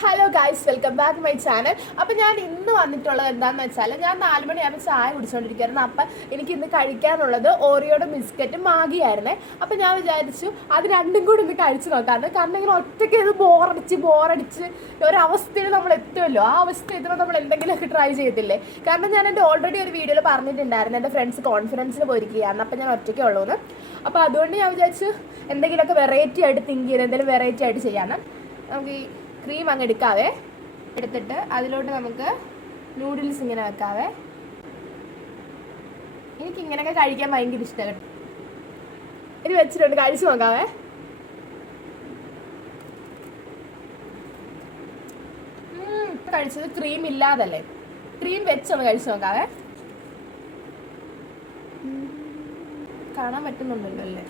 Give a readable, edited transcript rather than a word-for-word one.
Hello guys, welcome back my channel. അപ്പം ഞാൻ ഇന്ന് വന്നിട്ടുള്ളത് എന്താണെന്ന് വെച്ചാൽ, ഞാൻ 4 മണിയാകുമ്പോൾ ചായ കുടിച്ചുകൊണ്ടിരിക്കുകയായിരുന്നു. അപ്പം എനിക്ക് ഇന്ന് കഴിക്കാനുള്ളത് ഓറിയോയുടെ ബിസ്ക്കറ്റും മാഗിയായിരുന്നേ. അപ്പം ഞാൻ വിചാരിച്ചു അത് രണ്ടും കൂടി ഒന്ന് കഴിച്ച് നോക്കാമെന്ന്. കാരണം ഇങ്ങനെ ഒറ്റയ്ക്ക് ഇത് ബോറടിച്ച് ഒരവസ്ഥയിൽ നമ്മൾ എത്തുമല്ലോ. ആ അവസ്ഥ എത്തുമ്പോൾ നമ്മൾ എന്തെങ്കിലുമൊക്കെ ട്രൈ ചെയ്തില്ലേ. കാരണം ഞാൻ എൻ്റെ ഓൾറെഡി ഒരു വീഡിയോയിൽ പറഞ്ഞിട്ടുണ്ടായിരുന്നു, എൻ്റെ ഫ്രണ്ട്സ് കോൺഫറൻസിന് പോയിരിക്കുകയാണ്. അപ്പം ഞാൻ ഒറ്റയ്ക്കേ ഉള്ളൂന്ന്. അപ്പോൾ അതുകൊണ്ട് ഞാൻ വിചാരിച്ചു എന്തെങ്കിലുമൊക്കെ വെറൈറ്റി ആയിട്ട് തിങ്ക് ചെയ്ത് എന്തെങ്കിലും വെറൈറ്റി ആയിട്ട് ചെയ്യാമെന്ന്. നമുക്ക് ഈ ക്രീം അങ്ങ് എടുത്തിട്ട് അതിലോട്ട് നമുക്ക് നൂഡിൽസ് ഇങ്ങനെ വെക്കാവേ. എനിക്ക് ഇങ്ങനെയൊക്കെ കഴിക്കാൻ ഭയങ്കര ഇഷ്ടമാണ്. ഇനി വെച്ചിട്ടുണ്ട്, കഴിച്ചു നോക്കാവേ. കഴിച്ചത് ക്രീം ഇല്ലാതല്ലേ, ക്രീം വെച്ചൊന്ന് കഴിച്ചു നോക്കാവേ. കാണാൻ പറ്റുന്നുണ്ടല്ലോ അല്ലേ?